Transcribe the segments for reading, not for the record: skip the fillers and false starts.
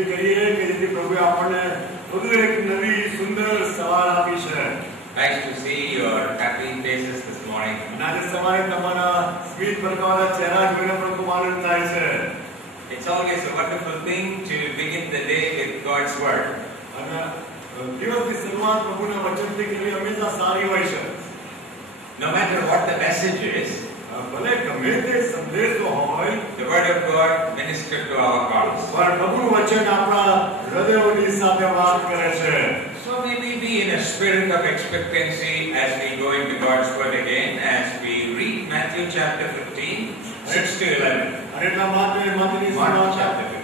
સ્તુતિ કરીએ કે જેથી પ્રભુએ આપણને વધુ એક નવી સુંદર સવાર આપી છે. Nice to see your happy faces this morning. અને આજે સવારે તમારા સ્મિત ભરકાવાળા ચહેરા જોઈને પણ ખૂબ આનંદ થાય છે. It's always a wonderful thing to begin the day with God's word. અને દિવસની શરૂઆત પ્રભુના વચનથી કરવી હંમેશા સારી હોય છે. No matter what the message is, ભલે ગમે તે સંદેશો હોય, the word of God ministers to our hearts. પણ પ્રભુનું વચન આપણા હૃદયોની સાથે વાત કરે છે. So may we be in a spirit of expectancy as we go into God's word again, as we read Matthew chapter 15, 6 to 11. અને એટલા માટે માથેની Mark શરૂઆત chapter 15.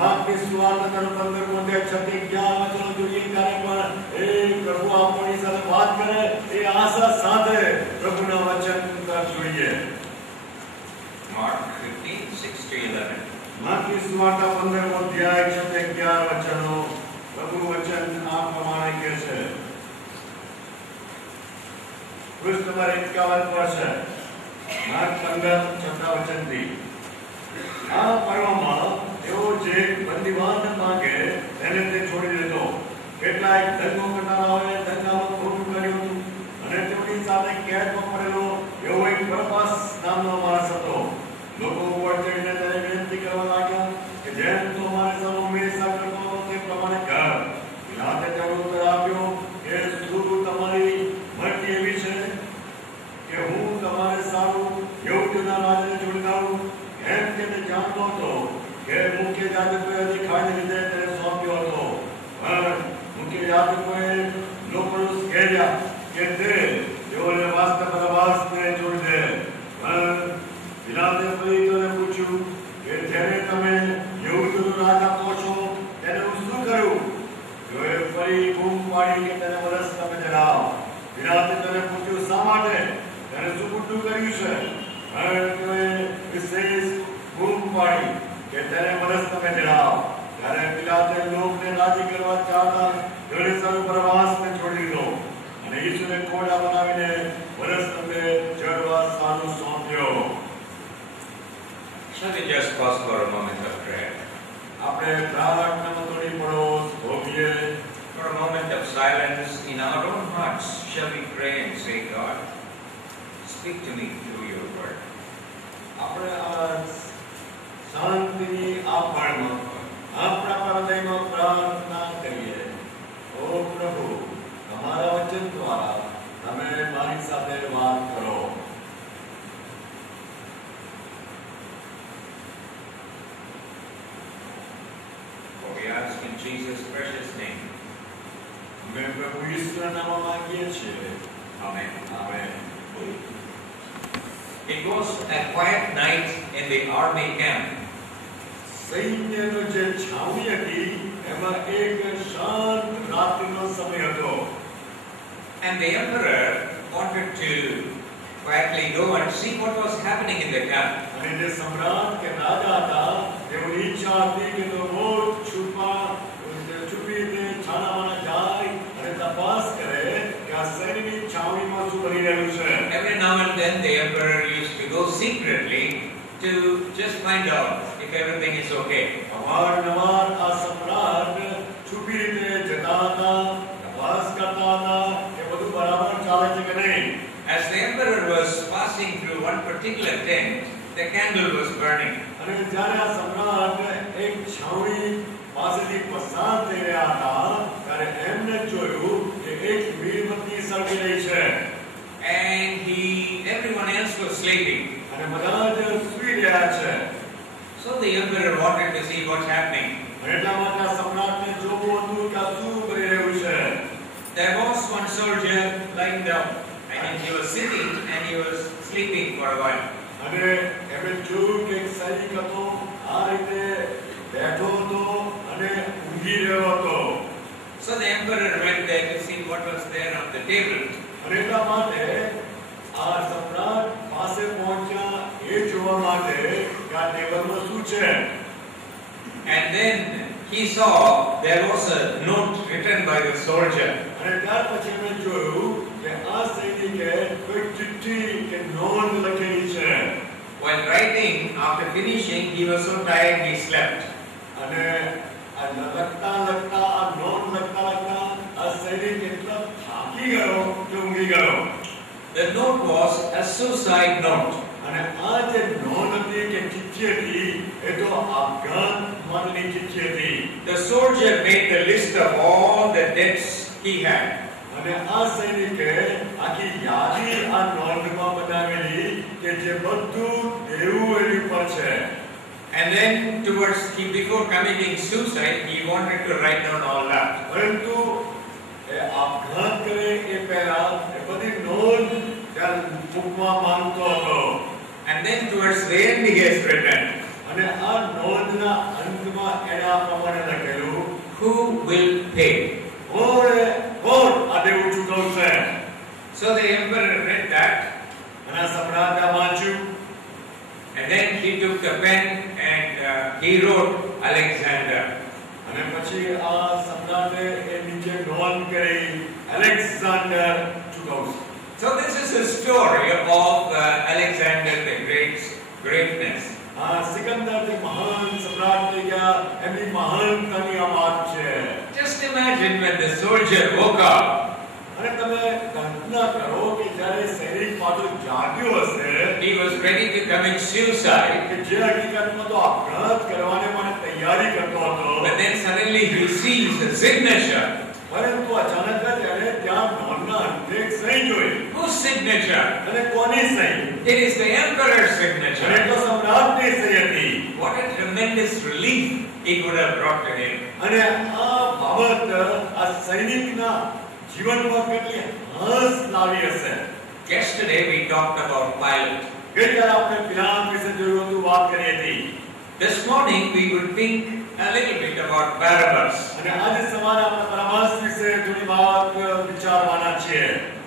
માર્કની સુવાર્તાના 15 અધ્યાય 6 થી 11 વચનો જોઈએ ત્યારે પણ એ પ્રભુ આપણી સાથે વાત કરે એ આશા સાથે પ્રભુના વચન તરફ જોઈએ. Mark 15, 6 to 11. માર્કની સુવાર્તા 15 અધ્યાય 6 થી 11 વચનો પ્રભુનું વચન આ પ્રમાણે કહે છે. પૃષ્ઠ નંબર 51 પર છે. માર્ક 15 છઠ્ઠા વચનથી. આ પર્વમાં એવો જે બંદીવાન માંગે તેને તે છોડી દેતો. કેટલાક દંગો કરનારાઓએ દંગામાં ખોટું કર્યું હતું અને તેમની સાથે કેદમાં પડેલો એવો એક બરપાસ નામનો માણસ હતો. લોકો ઉપર ચડીને તેને વિનંતી કરવા લાગ્યા કે જેમ તો અમારે સામે હંમેશા કરતો હતો તે પ્રમાણે કર. પિલાતે તેનો ઉત્તર આપ્યો કે શું તમારી મરજી એવી છે કે હું તમારે સારું યહૂદીના રાજને છોડી દઉં? એમ કે તે જાણતો હતો કે મુખ્ય યાજકોએ અધિકારને લીધે તેને સોંપ્યો હતો. પણ મુખ્ય યાજકોએ લોકોને ઘેર્યા કે તે તેઓને બરબાસને છોડી દે. પણ પિલાતે ફરી તેને પૂછ્યું કે જેને તમે યહૂદીનો રાજા કહો છો તેને હું શું કરું? તેઓએ ફરી બૂમ પાડી કે તેને વરસ તમે જણાવો. પિલાતે તેને પૂછ્યું શા માટે? તેને શું ખોટું કર્યું છે? પણ તેઓએ વિશેષ બૂમ પાડી કે તેને વરસ તમે જણાવો. ત્યારે પિલાતે લોકોને રાજી કરવા ચાહતા તેઓને સર્વ બરબાસને છોડી દીધો અને ઈસુને કોડા બનાવીને વરસ તમે જડવા સારું સોંપ્યો. Shall we just pause for a moment of prayer? આપણે પ્રાર્થનામાં થોડી પડોશ ભોગીએ. For a moment of silence in our own hearts, shall we pray and say, God, speak to me through your word. આપણે આ શાંતિની આ પળમાં આપણા હૃદયમાં પ્રાર્થના કરીએ. ઓ પ્રભુ, તમારા વચન દ્વારા તમે મારી સાથે વાત કરો. For we ask in Jesus' precious name. અમે પ્રભુ ઈશ્વરના નામમાં માંગીએ છીએ. Amen. Amen. It was a quiet night in the army camp. સૈન્યનો જે છાવણી હતી એમાં એક શાંત રાત્રિનો સમય હતો. And the emperor wanted to quietly go and see what was happening in the camp. અને જે સમ્રાટ કે રાજા હતા તેઓની ઈચ્છા હતી કે તેઓ રોજ છુપી રીતે છાનામાના જાય અને તપાસ કરે કે આ સૈન્યની છાવણીમાં શું બની રહ્યું છે. Every now and then the emperor used to go secretly to just find out if everything is okay. અવારનવાર આ સમ્રાટ છુપી રીતે જતા હતા, તપાસ કરતા હતા કે બધું બરાબર ચાલે છે કે નહીં. As the emperor was passing through one particular tent, the candle was burning. અને જ્યારે આ સમ્રાટ એક છાવણી પાસેથી પસાર થઈ રહ્યા હતા ત્યારે એમને જોયું કે એક મીણબત્તી સળગી રહી છે. And everyone else was sleeping. અને બધા જ સૂઈ રહ્યા છે. So the emperor wanted to see what's happening. અને એટલા માટે આ સમ્રાટને જોવું હતું કે આ શું કરી રહ્યું છે. There was one soldier lying down. I mean, he was sitting and he was sleeping for a while. અને એમણે જોયું કે એક સૈનિક હતો આ રીતે બેઠો હતો અને ઊંઘી રહ્યો હતો. So the emperor went there to see what was there on the table. અને એટલા માટે આ સમ્રાટ પાસે પહોંચ્યા એ જોવા માટે કે આ ટેબલમાં શું છે. And then he saw there was a note written by the soldier. અને ત્યાર પછી એમણે જોયું કે આ સૈનિકે કોઈ ચિઠ્ઠી કે નોંધ લખેલી છે. While writing, after finishing, he was so tired he slept. અને આ લખતા આ નોટ લખતા આ સૈનિક એટલો થાકી ગયો કે ઊંઘી ગયો. The note was a suicide note. અને આ જે નોટ હતી કે ચિઠ્ઠી હતી એ તો આપઘાત માટેની ચિઠ્ઠી હતી. The soldier made the list of all the debts he had. અને આ સૈનિકે આખી યાદી આ નોટમાં બનાવેલી કે જે બધું દેવું એની પર છે. And then before committing suicide, he wanted to write down all that. પરંતુ એ આપઘાત કરે એ પહેલા એ બધી નોંધ ત્યાં મૂકવા માંગતો હતો. And then towards the end he has written, અને આ નોંધના અંતમાં એણે આ પ્રમાણે લખેલું, who will pay? કોણ આ દેવું ચૂકવશે? So the emperor read that, અને આ સમ્રાટે વાંચ્યું. and then he took the pen and he wrote Alexander. અને પછી આ સમ્રાટે એ નીચે નોંધ કરી Alexander ચૂકવશે. So this is a story of Alexander the greatness. Sikandar જે મહાન સમ્રાટ થઈ ગયા એમની મહાનતાની આ વાત છે. Just imagine when the soldier woke up. અને તમે કલ્પના કરો કે જ્યારે સૈનિક પાછો જાગ્યો હશે, He was ready to commit suicide, કે જે હકીકતમાં તો આપઘાત કરવાને માટે તૈયારી કરતો હતો, but then suddenly he sees a signature. પરંતુ અચાનક જ એને ત્યાં નોંધના અંતે એક સહી જોઈ. Whose signature? અને કોની સહી? It is the emperor's અને signature. તો સમ્રાટની સહી હતી. What a tremendous relief it would have brought to him. અને આ બાબત આ સૈનિકના જીવનમાં કેટલી હસ લાવી હશે. Yesterday we talked about Pilate. ગઈકાલે આપણે પિલાત વિશે જોયું હતું, વાત કરી હતી. This morning we will think a little bit about Barabbas. અને આજે સવારે આપણે બરાબસ વિશે થોડી વાત વિચારવાના છીએ.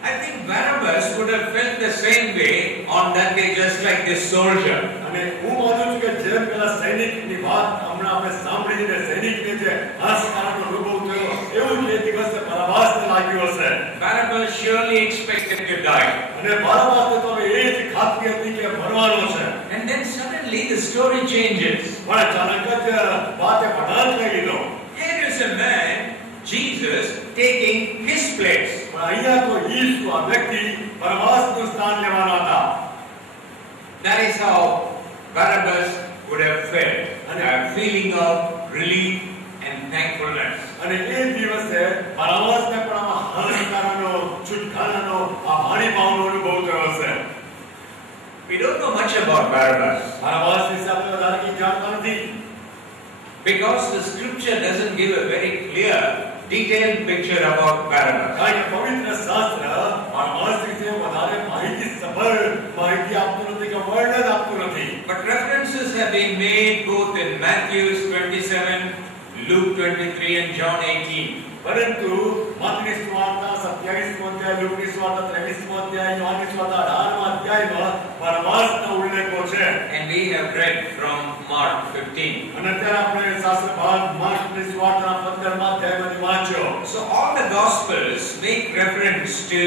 I think Barabbas would have felt the same way on that day, just like this soldier. અને હું માનું છું કે જેમ પેલા સૈનિકની વાત હમણાં આપણે સાંભળીને સૈનિકને જે હાશકારનો અનુભવ થયો એવું જ એ દિવસે બરાબસને લાગ્યું હશે. Barabbas surely expected to die. અને બરાબસને તો એ જ ખાતરી હતી કે મરવાનો છે. And then suddenly the story changes. પણ અચાનક જ વાતે પટાટ લઈ લીધો. Here is a man, Jesus, taking his place. પણ અહીંયા તો ઈસુ આ વ્યક્તિ બરાબસનું સ્થાન લેવાના હતા. That is how Barabbas would have felt, a feeling of relief and thankfulness. અને એ દિવસે બરાબસને પણ આમાં હાશકારનો છુટકારાનો આભારી ભાવનો અનુભવ થયો હશે. We don't know much about Barabbas બરાબસ વિશે આપણે વધારે કંઈ જાણતા નથી. because the scripture doesn't give a very clear, detailed picture about Barabbas. કારણ કે પવિત્ર શાસ્ત્ર બરાબસ વિશે વધારે માહિતીસભર માહિતી આપતું નથી કે વર્ણન આપતું નથી. But references have been made both in Matthew 27, Luke 23 and John 18. પરંતુ માથની સુવાર્તા 27મો અધ્યાય, લુકની સુવાર્તા 23મો અધ્યાય, યોહાનની સુવાર્તા 18મા અધ્યાયમાં બરાબસના ઉલ્લેખો છે. And we have read from Mark 15. અને અત્યારે આપણે શાસ્ત્ર ભાગ માર્કની સુવાર્તાના 15મા અધ્યાયમાંથી વાંચ્યો. So all the gospels make reference to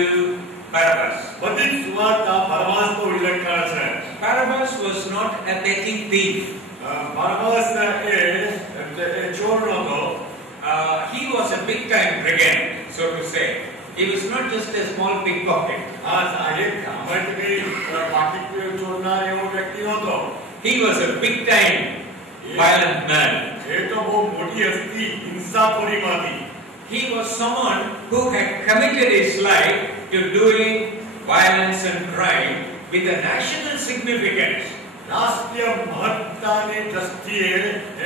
Barabbas. બધી જ સુવાર્તા બરાબસનો ઉલ્લેખ કરે છે. Barabbas was not a petty thief. બરાબસ એ ચોર નહોતો. He was a big time brigand, so to say. He was not just a small pickpocket. He was a big time violent man. He was someone who had committed his life to doing violence and crime with a national significance. રાષ્ટ્રીય મહત્તાની દ્રષ્ટિએ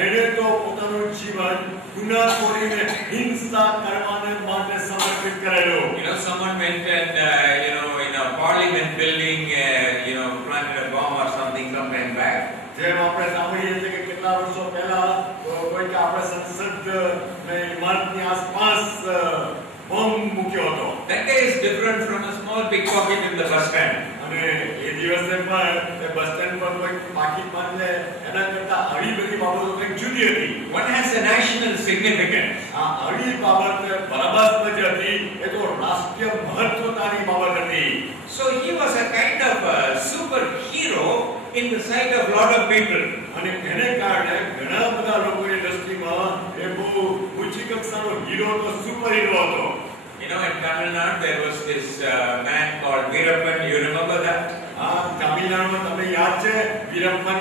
એણે તો પોતાનું જીવન ગુનાખોરીને હિંસા કરવાને માટે સમર્પિત કરેલું. Someone went and in a parliament building, planted a bomb or something sometime back. જેમ આપણે સાંભળીએ છીએ કે કેટલા વર્ષો પહેલા કોઈ કે આપણે સંસદની ઇમારતની આસપાસ બોમ્બ મૂક્યો હતો. That guy is different from a small pickpocket in the bus stand. અને એ દિવસે પણ બસ સ્ટેન્ડ પર કોઈ પાકીટ મારને એના કરતા આવી બધી બાબતો કંઈક જુદી હતી. One has a national significance. આ આવી બાબત બરાબસમાં જે હતી એ તો રાષ્ટ્રીય મહત્વતાની બાબત હતી. So he was a kind of a superhero in the sight of lot of people. અને એને કારણે ઘણા બધા લોકોની દ્રષ્ટિમાં જિંદગીમાં એ બહુ ઊંચી કક્ષાનો હીરો હતો, સુપર હીરો હતો. You know, in Tamil Nadu there was this man called Veerappan. You remember that? તમિલનાડુમાં તમને યાદ છે વીરપ્પન?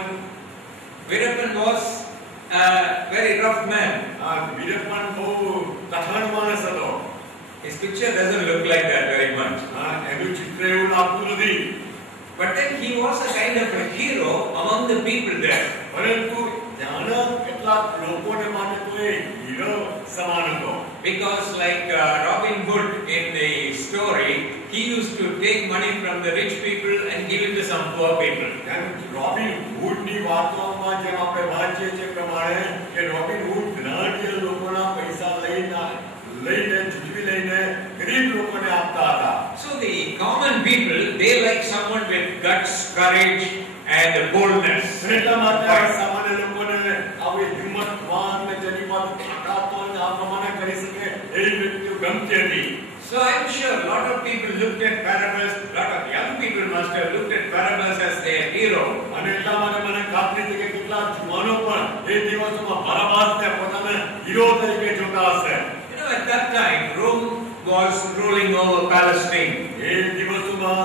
Veerappan was a very rough man. વીરપ્પન બહુ કઠણ માણસ હતો. His picture doesn't look like that very much. એનું ચિત્ર એવું લાગતું નથી. But then he was a kind of a hero among the people there. પરંતુ ત્યાંના કેટલાક લોકોને માટે તો એ હીરો સમાન હતો. Because like Robin Hood in the story, he used to take money from the rich people and give it to some poor people. Robin હુડની વાતોમાં જેમ આપણે વાંચીએ છીએ પ્રમાણે કે રોબિન હુડ ઘણા જે લોકોના પૈસા લઈને જુજવી લઈને ગરીબ લોકોને આપતા હતા. So the common people, they like someone with guts, courage and boldness. એટલા માટે સામાન્ય લોકોને આવી હિંમતવાન ને જેની વાત તાકાત હોય આ પ્રમાણે કરી શકે એવી વ્યક્તિઓ ગમતી હતી. So I'm sure a lot of people looked at Barabbas, a lot of young people must have looked at Barabbas as their hero. અને એટલા માટે મને ખાતરી છે કે કેટલાક જુવાનો પણ એ દિવસોમાં બરાબાસને પોતાના હીરો તરીકે જોતા હશે. You know, at that time Rome was ruling over Palestine. એ દિવસોમાં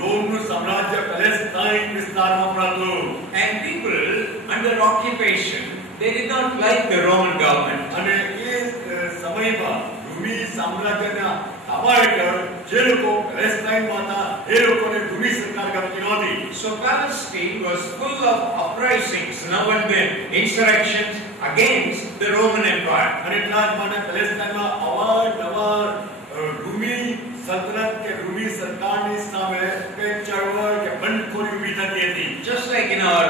રોમનું સામ્રાજ્ય પેલેસ્ટાઇન વિસ્તારમાં હતું. And people under occupation, they did not like the Roman government. અને એ સમયમાં રૂમી સામ્રાજ્યના તાબા હેઠળ જે લોકો પેલેસ્ટાઇનમાં હતા એ લોકોને રૂમી સરકાર ગમતી નહોતી. So Palestine was full of uprisings, now and then, insurrections against the Roman Empire. અને એટલા જ માટે પેલેસ્ટાઇનમાં અવારનવાર રૂમી સલ્તનત કે રૂમી સરકારની સામે એક ચળવળ કે બંધખોરી ઊભી થતી હતી. Just like in our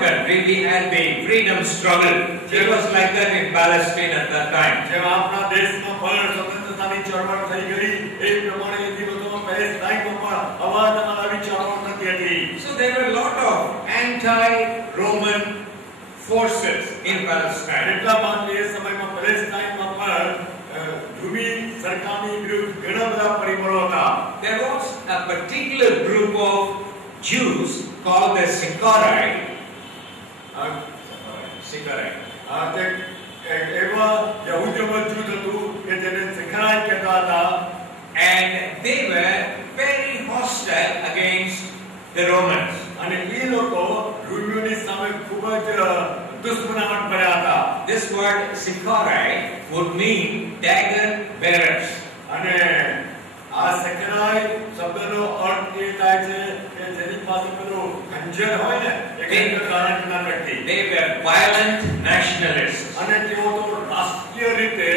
country, we had the freedom struggle. It was like that in Palestine at that time. જેમ આપણા દેશમાં પણ સ્વતંત્રતાની ચળવળ થઈ ગઈ એ પ્રમાણે એ દિવસોમાં પેલેસ્ટાઇનમાં પણ અવારનવાર આવી ચળવળ થતી હતી. So there were a lot of anti-Roman forces in Palestine. એટલા માટે એ સમયમાં પેલેસ્ટાઇનમાં પણ રૂમી સરકારની વિરુદ્ધ ઘણા બધા પરિબળો હતા. There was a particular group of Jews called the Sicarii. એવા યહૂદીઓમાં જૂથ હતું કે જેને સિકરાઈ કહેતા હતા. And they were very hostile against the Romans. અને એ લોકો રૂમીઓની સામે ખૂબ જ દુશ્મનાવટ ભર્યા હતા. This word Sicarii would mean dagger bearers. અને આ સિકરાઈ શબ્દનો અર્થ એ થાય છે કે જેની પાસે પેલો ખંજર હોય ને એ ખંજર ધારણ કરનાર વ્યક્તિ. They were violent nationalists. અને તેઓ તો રાષ્ટ્રીય રીતે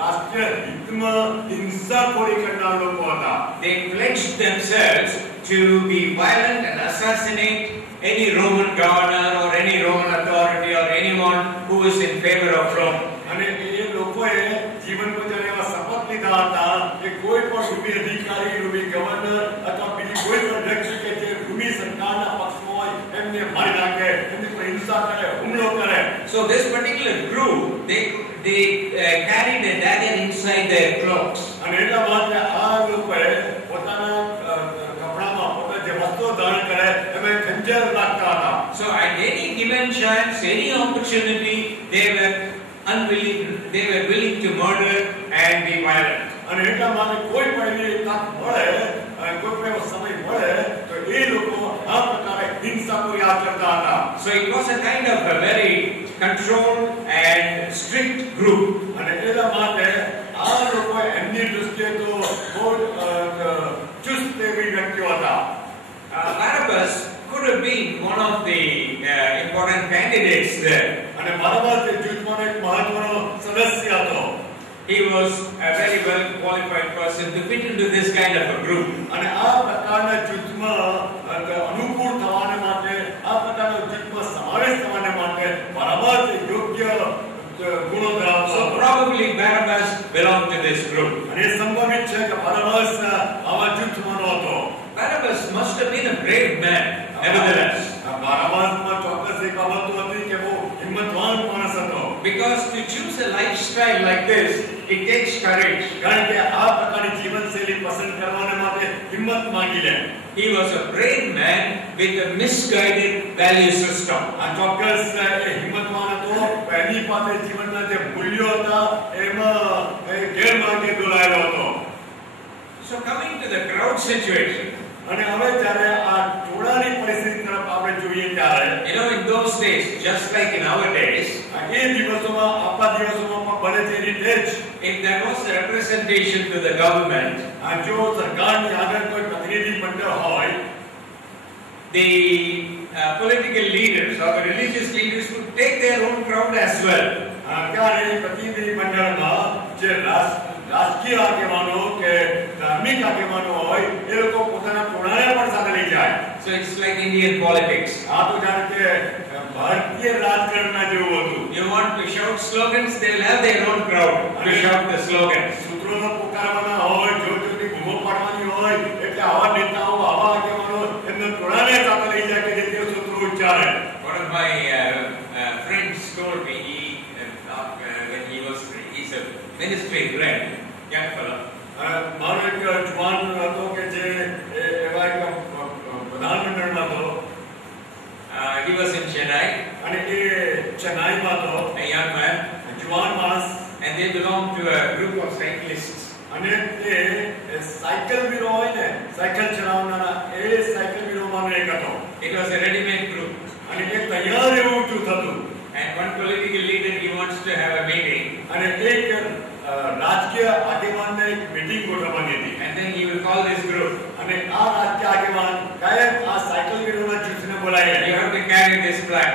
રાષ્ટ્રીય હિતમાં હિંસાખોરી કરનાર લોકો હતા. They pledged themselves to be violent and assassinate any Roman governor or any Roman authority or anyone who is in favor of Rome. અને એ લોકોએ જીવન બચાવવા એવા શપથ લીધા હતા કે કોઈ પણ રૂમી અધિકારી, રૂમી ગવર્નર અથવા બીજી કોઈ પણ વ્યક્તિ કે જે રૂમી સરકારના પક્ષમાં હોય એમને મારી નાખે, એમની પર હિંસા કરે, હુમલો કરે. So this particular group, they carried a dagger inside their cloaks. અને એટલા માટે આ લોકોએ પોતાના કપડામાં પોતે જે વસ્ત્રો ધારણ કરે એમાં ખંજર રાખતા હતા. So at any given chance, any opportunity, they were willing to murder and be violent. અને એટલા માટે કોઈ પણ એવી તક મળે, કોઈ પણ એવો સમય મળે તો એ લોકો આ પ્રકારે હિંસાખોરી આચરતા હતા. So it was a kind of a very controlled and strict group. અને એટલા માટે આ લોકો એમની દૃષ્ટિએ તો બહુ ચુસ્ત એવી વ્યક્તિઓ હતા. Barabbas could have been one of the important candidates there. અને બરાબર તે જૂથમાં એક મહત્વનો સદસ્ય હતો. He was a very well qualified person to fit into this kind of a group. અને આ પ્રકારના જૂથમાં અનુકૂળ થવાને માટે, આ પ્રકારના જૂથમાં સમાવેશ થવાને માટે બરાબર તે યોગ્ય ગુણો ધરાવતો So હતો. probably Barabbas belonged to this group. અને એ સંભવિત છે કે બરાબર આવા જૂથમાંનો હતો. Barabbas must have been a brave man, nevertheless. બરાબરમાં ચોક્કસ એક બાબત હતી કે બહુ હિંમતવાન માણસ હતો. Because to choose a lifestyle like this, it takes courage. કારણ કે આ પ્રકારની જીવનશૈલી પસંદ કરવાને માટે હિંમત માંગી લે. He was a brave man with a misguided value system. આ ચોક્કસ હિંમતવાન હતો. એની પાસે જીવનના જે મૂલ્યો હતા એમાં ગેરમાર્ગે દોરાયેલો હતો. So coming to the crowd situation, અને હવે જ્યારે આ ટોળાની પરિસ્થિતિ તરફ આપણે જોઈએ ત્યારે you know, in those days, just like in our days, એ દિવસોમાં આપણા દિવસોમાં પણ બને છે એ રીતે જ if there was a representation to the government, જો સરકારની આગળ કોઈ પ્રતિનિધિ મંડળ હોય, the political leaders or the religious leaders would take their own crowd as well. ત્યારે પ્રતિનિધિ મંડળમાં જે રાજકીય આગેવાનો કે ધાર્મિક આગેવાનો હોય એ લોકો પોતાના ટોળાને પણ સાથે લઈ જાય. So it's like Indian politics. આ તો જાણે કે ભારતીય રાજકારણના જેવું હતું. You want to shout slogans, they will have their own crowd to shout the slogans. સૂત્રોનો પોકારવાના હોય, જોરજોરથી બૂમો પાડવાની હોય, એટલે આવા નેતાઓ, આવા આગેવાનો એમના ટોળાને સાથે લઈ જાય કે જેથી સૂત્રો ઉચ્ચારે. One of my friends told me, when he's a ministry grad, young fellow. મારો એક જુવાન હતો કે જે એવા એક પ્રધાનમંડળમાં હતો. He was in Chennai, અને એ ચેન્નાઈમાં હતો, a young man, જુવાન માણસ. and they belonged to a group of cyclists. અને તે સાયકલ વીરો હોય ને, સાયકલ ચલાવનારા, એ સાયકલ વીરોમાંનો એક હતો. It was a ready-made group. અને એ તૈયાર એવું જૂથ હતું. And one political leader, he wants to have a meeting. અને એક રાજકીય આગેવાનને એક મીટિંગ ગોઠવવાની હતી. And then he will call this group. અને આ રાજકીય આગેવાન કાયમ આ સાયકલ વીરોના જૂથને બોલાવે. You have to carry this flag.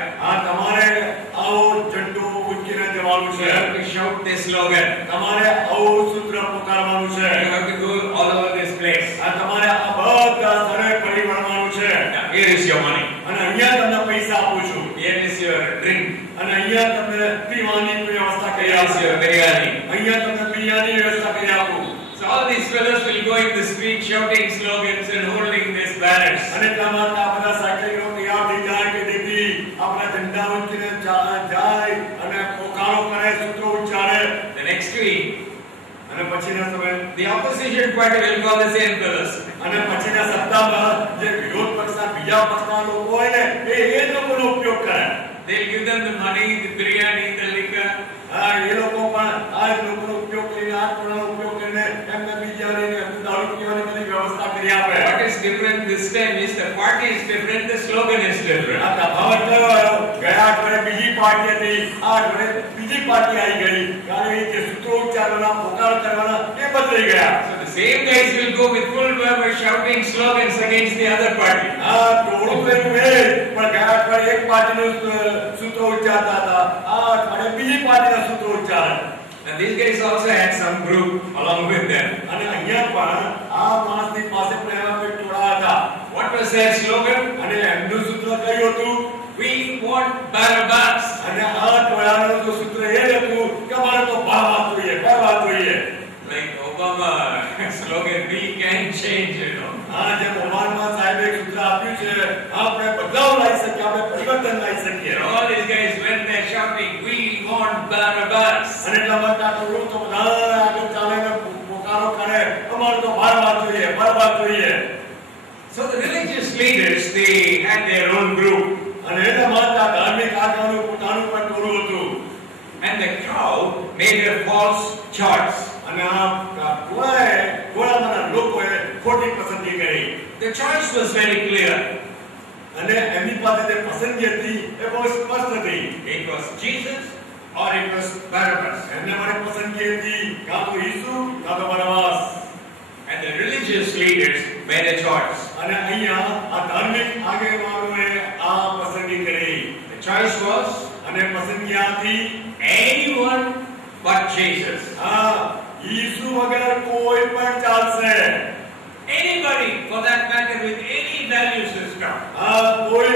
તમારે આવો ઝંડો ઉંચકીને જવાનું You છે. have to shout this slogan. તમારે આવું સૂત્ર પુકારવાનું છે. You have to go all over this place. તમારે આ બધા સ્થળે ફરી વળવાનું છે. Now, here is your money. અને અહીંયા તમને પૈસા આપું છું. Here is your drink. અને અહીંયા તમને પીવાની વ્યવસ્થા કરી Here is આપું. your biryani. અહીંયા તમને પીવાની વ્યવસ્થા કરી આપું. So all these fellows will go in the street shouting slogans and holding these banners. અને તમારે આ બધા સાયકલીઓ તૈયાર થઈ જાય કે જેથી આપણા ઝંડા ઉંચકીને જાય અને પોકારો કરે, સૂત્રો ઉચ્ચારે. The next week, અને પછીના સમયે the opposition party will call the same fellows. અને પછીના સપ્તાહમાં જે વિરોધ પક્ષના બીજા પક્ષના લોકો હોય ને એ લોકોનો ઉપયોગ કરે. They'll give them the money, the biryani, the liquor. એ લોકો પણ આ જ લોકોનો ઉપયોગ કરીને, આ ટોળાનો ઉપયોગ કરીને એમને બીજા લઈને દારૂ પીવાની બધી વ્યવસ્થા કરી આપે. What is different this time is the party is different, the slogan is different. આ તફાવત કયો આવ્યો? ગયા અઠવાડિયે બીજી પાર્ટી હતી, આ અઠવાડિયે બીજી પાર્ટી આવી ગઈ. કારણ એ જે સૂત્રો ઉચ્ચારવાના, પોકાર કરવાના એ બદલાઈ ગયા. So the same guys will go with full fervor shouting slogans against the other party. આ ટોળું તો એનું એ જ, પણ ગયા અઠવાડિયે એક પાર્ટીનું સૂત્રો ઉચ્ચારતા હતા, આ અઠવાડિયે બીજી પાર્ટીના સૂત્રો ઉચ્ચારે. And these guys also had some group along with them. અને અહીંયા પણ આ માણસની પાસે પણ એવા કોઈ ટોળા હતા. What was their slogan? અને એમનું સૂત્ર કયું હતું? We want Barabbas. અને આ ટોળાનું તો સૂત્ર એ જ હતું કે અમારે તો બરબાદ જોઈએ, બરબાદ જોઈએ. Like Obama slogan, we can change, you know. આ જે ઓબામા સાહેબે એક સૂત્ર આપ્યું છે, આપણે બદલાવ લાવી શકીએ, આપણે પરિવર્તન લાવી શકીએ. And all these guys went there shouting, we want Barabbas. અને એટલા માટે આ ટોળું તો બધા આગળ ચાલે ને પોકારો કરે, અમારે તો બરબાદ જોઈએ, બરબાદ જોઈએ. So the religious leaders, they had their own group. અને એટલા માટે આ ધાર્મિક આગેવાનો પોતાનું પણ ટોળું હતું. And the crowd made a false choice. અને આ ટોળામાંના લોકોએ ખોટી પસંદગી કરી. The choice was very clear. અને એમની પાસે જે પસંદગી હતી એ બહુ સ્પષ્ટ હતી. It was Jesus or it was Barabbas. એમને માટે પસંદગી હતી કાં તો ઈસુ કાં તો બરબાસ. And the religious leaders made a choice. અને અહીંયા આ ધાર્મિક આગેવાનોએ આ પસંદગી કરી. The choice was અને પસંદગી આ હતી anyone but Jesus. ઈસુ વગર કોઈ પણ ચાલશે. Anybody for that matter with any value system. કોઈ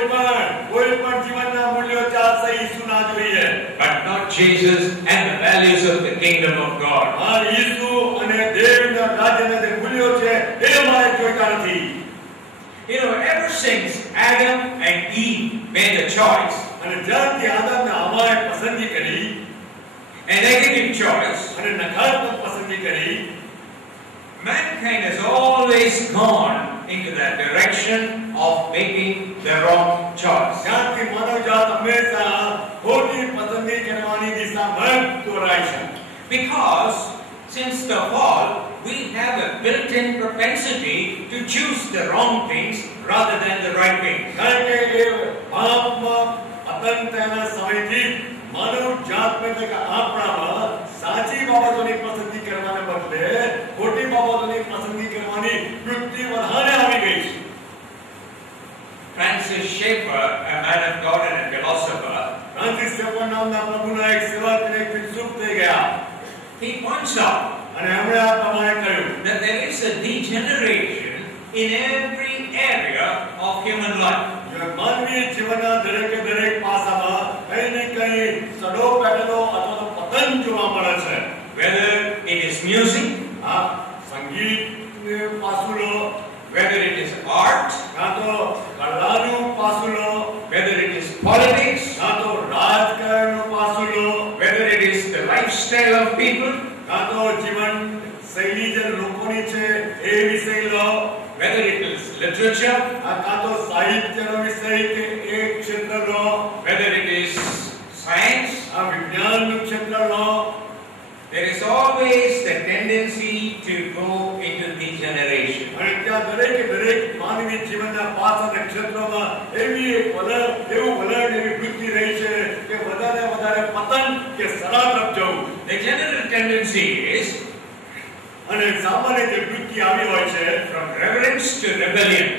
પણ જીવનના મૂલ્યો ચાલશે, ઈસુ ના જોઈએ. But not Jesus and the values of the kingdom of God. ઈસુ અને દેવના રાજ્યના જે મૂલ્યો છે એ અમારે જોઈતા નથી. You know, ever since Adam and Eve made a choice, અને જ્યારથી આદમને હવાએ પસંદગી કરી, a negative choice, અને નકારાત્મક પસંદગી કરી, mankind has always gone into that direction of making the wrong choice. ત્યાંથી માનવજાત હંમેશા ખોટી પસંદગી કરવાની દિશામાં દોરાય છે. Because since the fall, we have a built-in propensity to choose the wrong things rather than the right things. કારણ કે એ પાપમાં પતન થયાના સમયથી માનવ જાતને કે આપણામાં સાચી બાબતોની પસંદગી કરવાને બદલે ખોટી બાબતોની પસંદગી કરવાની વૃત્તિ વધારે આવી ગઈ છે. Francis Schaeffer, a man of God and a philosopher, Francis shepherd નામના પ્રભુના એક સેવક અને એક ફિલસૂફ થઈ ગયા. he points out અને એમણે આ પ્રમાણે કહ્યું that there is a degeneration in every area of human life. કે માનવીય જીવનના દરેકે દરેક પાસામાં કંઈ ને કંઈ સડો પેટેલો અથવા તો પતન જોવા મળે છે. Whether it is music, સંગીત પાસું લો, whether it is art, કાં તો કલાનું પાસું લો, whether it is politics, કાં તો રાજકારણનું પાસું લો, whether it is the lifestyle of people, કાં તો જીવન શૈલી જે લોકોની છે એ વિષય લો, whether it is literature, કાં તો સાહિત્યનો વિષય કે એ ક્ષેત્ર લો, whether it is science, વિજ્ઞાનનું ક્ષેત્ર લો. there is always the tendency to go into degeneration. અને ત્યાં દરેકે દરેક માનવી જીવનના પાસાના ક્ષેત્રોમાં એવી એક વલણ, એવું વલણ, એવી વૃત્તિ રહી છે કે વધારે વધારે પતન કે સડા તરફ જવું. The general tendency is અને સામાન્ય જે વૃત્તિ આવી હોય છે from reverence to rebellion.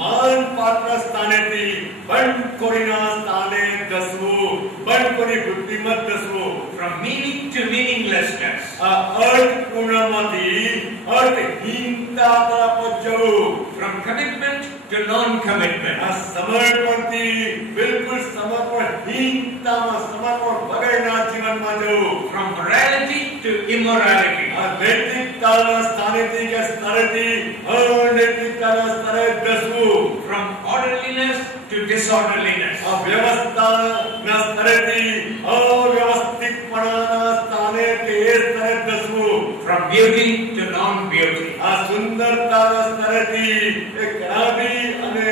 માનપાત્ર સ્થાનેથી બંધખોરીના સ્થાને ધસવું, બંધખોરી બુદ્ધિમત ધસવું. From meaning to meaninglessness. અર્થપૂર્ણમાંથી અર્થહીનતા તરફ જવું. From commitment to non-commitment. સમર્પણથી બિલકુલ સમર્પણહીનતામાં, સમર્પણ વગરના જીવનમાં જવું. From morality to immorality. નૈતિકતાના સ્થાનેથી કે સ્તરેથી અનૈતિકતાના સ્તરે ધસવું. From orderliness to disorderliness. વ્યવસ્થાના સ્તરેથી અવ્યવસ્થિતપણાના સ્થાને કે એ સ્તરે ધસવું. From beauty to non-beauty. સુંદરતાના સ્તરેથી એ ખરાબી અને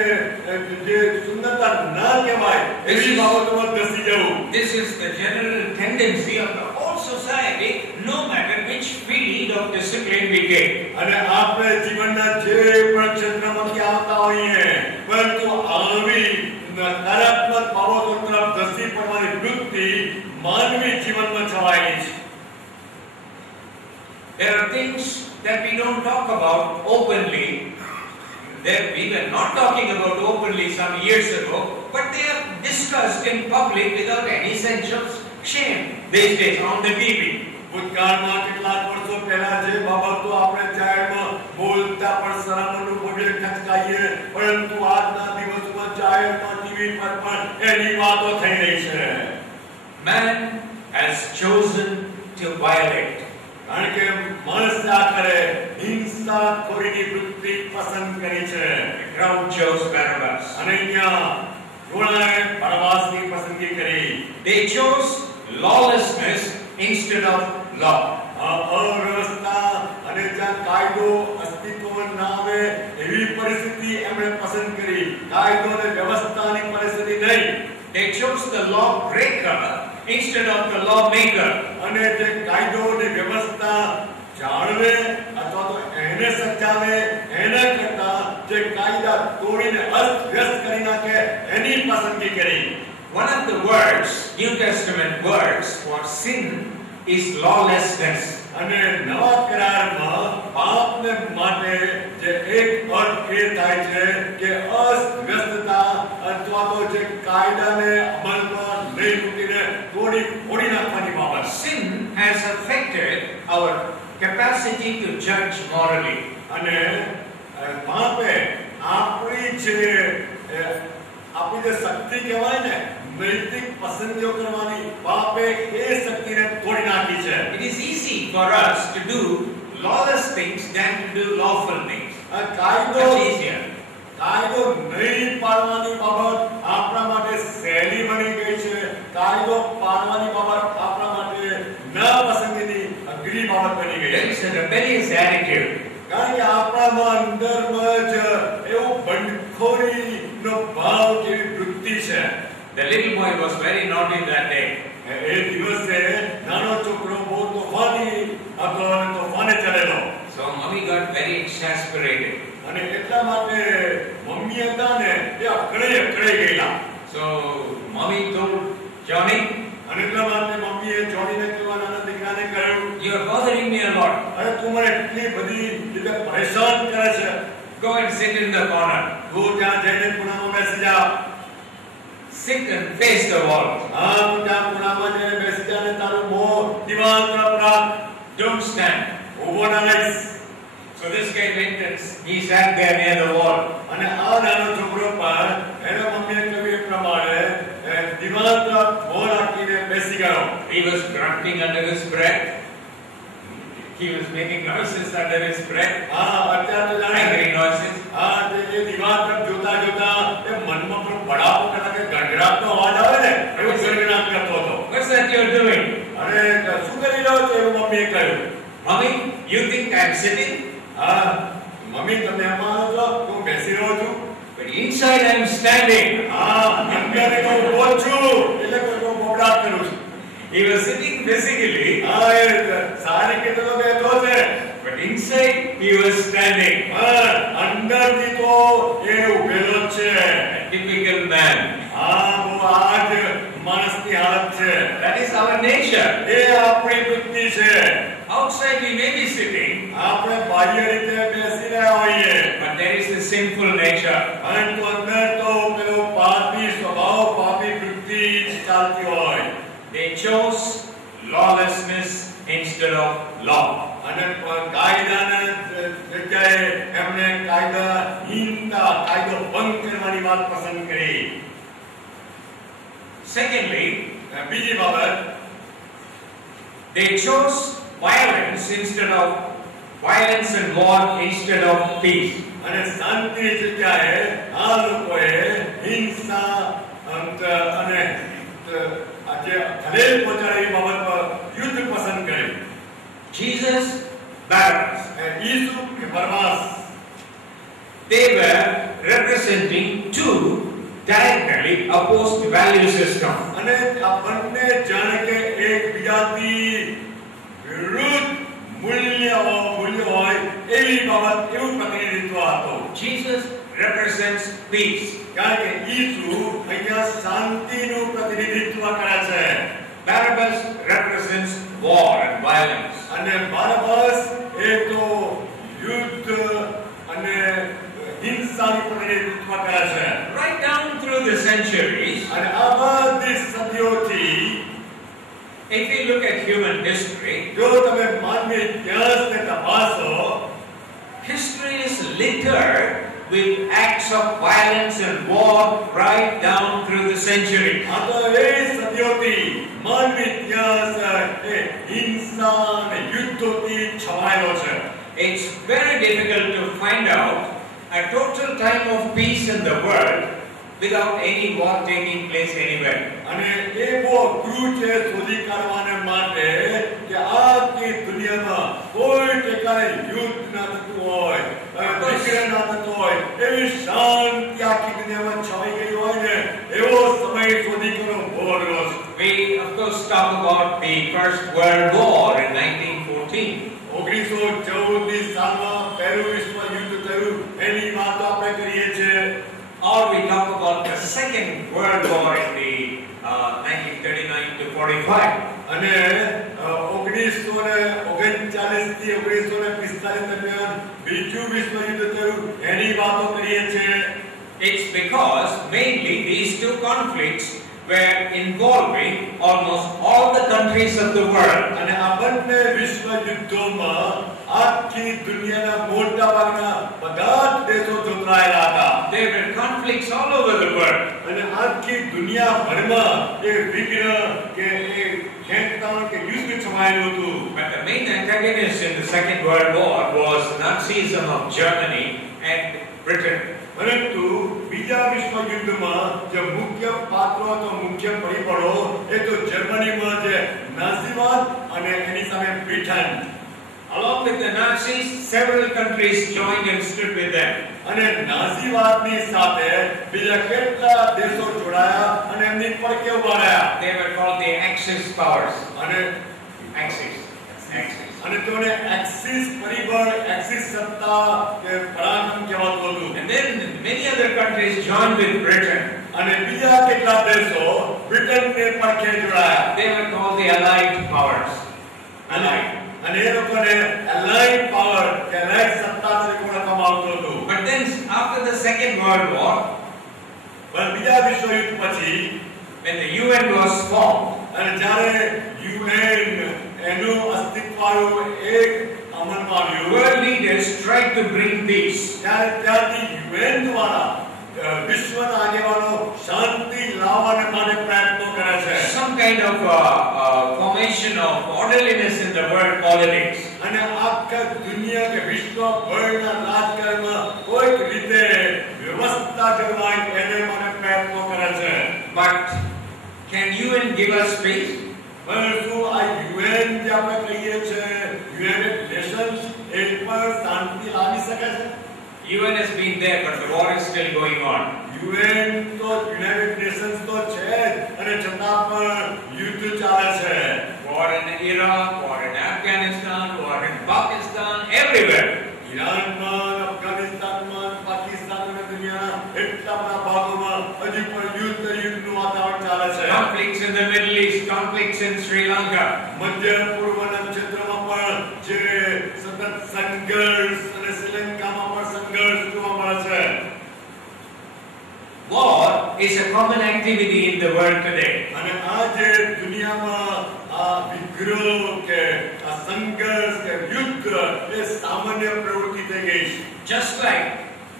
જે સુંદરતા ના કહેવાય એવી બાબતોમાં ધસી જવું. This is the general tendency of the whole society, no matter which field of discipline we take. અને આપણે જીવનના જે પણ ક્ષેત્રમાંથી આવતા હોઈએ, પરંતુ આવી નકારાત્મક બાબતો તરફ ધસી પડવાની વૃત્તિ માનવી જીવનમાં છવાયેલી છે. There are things that we don't talk about openly. That we were not talking about openly some years ago, but they are discussed in public without any sense of shame these days on the TV. ભૂતકાળમાં કેટલાક વર્ષો પહેલા જે બાબતો આપણે જાહેરમાં બોલતા પણ શરમ અનુભવીએ, ખચકાઈએ, પરંતુ આજના દિવસમાં જાહેરમાં ટીવી પર પણ એની વાતો થઈ રહી છે. Man has chosen to violate. કારણ કે માણસ આ કરે, હિંસાખોરીની વૃત્તિ પસંદ કરી છે. The crowd chose Barabbas. અને અહીંયા ઘોડાએ બરબાસની પસંદગી કરી. They chose lawlessness instead of law. અવ્યવસ્થા અને જ્યાં કાયદો અસ્તિત્વમાં ના આવે એવી પરિસ્થિતિ એમણે પસંદ કરી. કાયદો અને વ્યવસ્થાની પરિસ્થિતિ નહીં. They chose the lawbreaker instead of the lawmaker. અને જે કાયદો અને વ્યવસ્થા જાળવે અથવા તો એને સજાવે એના કરતા જે કાયદા તોડીને અસ્તવ્યસ્ત કરી નાખે એની પસંદગી કરી. One of the words, New Testament words for sin is lawlessness. અને નવા કરારમાં પાપને માટે જે એક અર્થ એ થાય છે કે અસ્તવ્યસ્તતા અથવા તો જે કાયદાને અમલમાં લઈ મૂકીને તોડી નાખવાની બાબત. Sin has affected our capacity to judge morally. અને પાપે આપણી જે શક્તિ કહેવાય ને, નૈતિક પસંદગીઓ કરવાની, પાપે એ શક્તિને તોડી નાખી છે. It is easy for us to do lawless things than to do lawful things. કાયદો Much easier. કાયદો નહીં પાડવાની બાબત આપણા માટે સહેલી બની ગઈ છે. કાયદો પાડવાની બાબત આપણા માટે ના પસંદગીની અઘરી બાબત બની ગઈ There છે. is a rebellious attitude. કારણ કે આપણામાં અંદરમાં જ The little boy was very naughty that day. એ દિવસે નાનો છોકરો બહુ તોફાની હતો અને તોફાને ચડેલો. So mommy got very exasperated. અને એટલા માટે મમ્મી હતા ને એ અકળાઈ ગયેલા. So mommy told Johnny, અને એટલા માટે મમ્મીએ જોનીને કહેવા નાના દીકરાને કહ્યું, you are bothering me a lot. અરે તું મને એટલી બધી રીતે પરેશાન કરે છે. Go and sit in the corner. તું ત્યાં જઈને ખૂણામાં બેસી જા. Sit and face the wall. હા, તું ત્યાં ખૂણામાં જઈને બેસી જા અને તારું મોં દિવાલ તરફ રાખ. Don't stand. ઊભો ના રહીશ. So this guy went and he sat there near the wall. અને આ નાનો છોકરો પણ એના મમ્મીએ કહ્યું એ પ્રમાણે દિવાલ તરફ મોં રાખીને બેસી ગયો. He was grunting under his breath. He was making noises under his breath. હા, અત્યારે તો જાણે Angry noises. હા, તે દિવાલ તરફ જોતા જોતા એ મનમાં પણ બડાપો કરતા કે ગડગડાટનો અવાજ આવે ને એવું ગડગડાટ કરતો હતો. What's that you're doing? અને શું કરી રહ્યો છે એવું મમ્મીએ કહ્યું. Mommy, you think I'm sitting? હા, મમ્મી તમે એમાં છો હું બેસી રહ્યો છું. But inside I'm standing. હા, અંદર હું ઊભો છું એટલે કોઈ બબડાટ કરું છું. He was sitting physically, હા, એ સારી રીતે તો બેઠો છે. but inside he was standing. હા, અંદરથી તો એ ઊભેલો જ છે. A typical man. હા, બહુ આ જ માણસની હાલત છે. That is our nature. એ આપણી વૃત્તિ છે. Outside we may be sitting, આપણે બાહ્ય રીતે બેસી રહ્યા હોઈએ, but there is a sinful nature. પરંતુ અંદર તો પેલો પાપી સ્વભાવ, પાપી વૃત્તિ ચાલતી હોય. They chose lawlessness instead of law. અને કાયદાના જગ્યાએ એમણે કાયદાહીનતા, કાયદો ભંગ કરવાની વાત પસંદ કરી. Secondly, બીજી બાબત, they chose violence and war instead of peace. અને શાંતિની જગ્યાએ આ લોકોએ હિંસા અને આજે ખલેલ પહોંચાડે એ બાબત પર યુદ્ધ પસંદ કર્યું. Jesus, Barabbas. ઈસુ કે બરબાસ, They were representing two diametrically opposed value systems. અને આ બંને જાણે કે એકબીજાથી વિરુદ્ધ મૂલ્ય હોય એવી બાબત, એવું પ્રતિનિધિત્વ હતું. Jesus represents peace. કારણ કે ઈસુ અહીંયા શાંતિનું પ્રતિનિધિત્વ કરે છે. Barabbas represents war and violence. અને બરબાસ એ તો યુદ્ધ અને હિંસાનું પ્રતિનિધિત્વ કરે છે. Right down through the centuries, અને આ બધી સદીઓથી if we look at human history, જો તમે માનવી ઇતિહાસને તપાસો, history is littered with acts of violence and war right down through the centuries. આ તો એ સદીઓથી માનવી ઇતિહાસ એ હિંસા અને યુદ્ધોથી છવાયેલો છે. It's very difficult to find out a total time of peace in the world without any war taking place anywhere. અને એ બહુ અઘરું છે શોધી કાઢવાને માટે કે આખી દુનિયામાં કોઈ ઠેકાણે યુદ્ધ ના થતું હોય, વિગ્રહ ના થતો હોય, એવી શાંતિ આખી દુનિયામાં છવાઈ ગઈ હોય ને એવો સમય શોધી કાઢવો બહુ અઘરો છે. We of course talk about the First World War in 1914. 1914ની સાલમાં પહેલું વિશ્વ યુદ્ધ થયું એની વાત આપણે કરીએ છીએ. Or we talk about the Second World War in the 1939 to 45. અને 1939 થી 1945 દરમિયાન બીજું વિશ્વ યુદ્ધ થયું એની વાતો કરીએ છીએ. It's because mainly these two conflicts were involving almost all the countries of the world. અને આ બંને વિશ્વ યુદ્ધોમાં આખી દુનિયાના મોટા ભાગના બધા જ દેશો જોતરાયેલા હતા. There were conflicts all over the world. અને આખી દુનિયાભરમાં એ વિગ્રહ કે એ ખેંચતાણ કે યુદ્ધ છવાયેલું હતું. But the main antagonist in the Second World War was Nazism of Germany and Britain. પરંતુ બીજા વિશ્વ યુદ્ધમાં જે મુખ્ય પાત્રો હતો, મુખ્ય પરિબળો એ તો જર્મનીમાં જે નાઝીવાદ અને એની સામે Britain. Along with the Nazis, several countries joined and stood with them. અને નાઝીવાદની સાથે બીજા કેટલા દેશો જોડાયા અને એમની પડકે ઉભા રહ્યા. They were called the Axis powers. અને Axis. અને તેઓને એક્સિસ પરિબળ, એક્સિસ સત્તા કે પરાક્રમ કહેવાતું હતું. And then many other countries joined with Britain. અને બીજા કેટલા દેશો બ્રિટનને પડકે જોડાયા. They were called the Allied powers. Allied. અને એ લોકોને એલાઇડ પાવર કે એલાઇડ સત્તા તરીકે ઓળખવામાં આવતું હતું. But then after the Second World War, પણ બીજા વિશ્વયુદ્ધ પછી when the UN was formed, અને જ્યારે યુએન એનું અસ્તિત્વવાળું એક અમલમાં આવ્યું, world leaders tried to bring peace. ત્યારથી યુએન દ્વારા વિશ્વના આગેવાનો શાંતિ લાવવાને માટે પ્રયત્નો કરે છે. Some kind of formation of orderliness in the world politics. અને આખા દુનિયા કે વિશ્વ વર્લ્ડના રાજકારણમાં કોઈક રીતે વ્યવસ્થા જળવાય એને માટે પ્રયત્નો કરે છે. But can UN give us peace? પરંતુ આ યુએન જે આપણે કહીએ છીએ, યુનાઇટેડ નેશન્સ એ પર શાંતિ લાવી શકે છે? UN has been there, but the war is still going on. UN તો યુનાઇટેડ નેશન્સ તો છે અને છતાં પણ યુદ્ધ ચાલે છે. War in Iraq, war in Afghanistan, war in Pakistan, everywhere. ઈરાનમાં, અફઘાનિસ્તાનમાં, પાકિસ્તાન અને દુનિયાના એટલા બધા ભાગોમાં હજી પણ યુદ્ધનું વાતાવરણ ચાલે છે. Conflicts in the Middle East, conflicts in Sri Lanka. મધ્ય પૂર્વના ક્ષેત્રમાં પણ જે સતત સંઘર્ષ અને શ્રીલંકામાં પણ સંઘર્ષ જોવા મળે છે. War is a common activity in the world today. અને આ જે દુનિયામાં આ વિગ્રહ કે આ સંઘર્ષ કે યુદ્ધ એ સામાન્ય પ્રવૃત્તિ થઈ ગઈ છે. Just like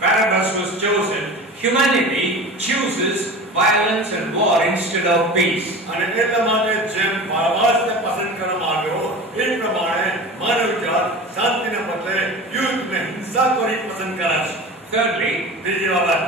Barabbas was chosen, humanity chooses violence and war instead of peace. અને એટલા માટે જેમ બરાબસને પસંદ કરવામાં આવ્યો એ પ્રમાણે માનવજાત શાંતિને બદલે યુદ્ધને હિંસાખોરી પસંદ કરે છે. Thirdly, ત્રીજી બાબત,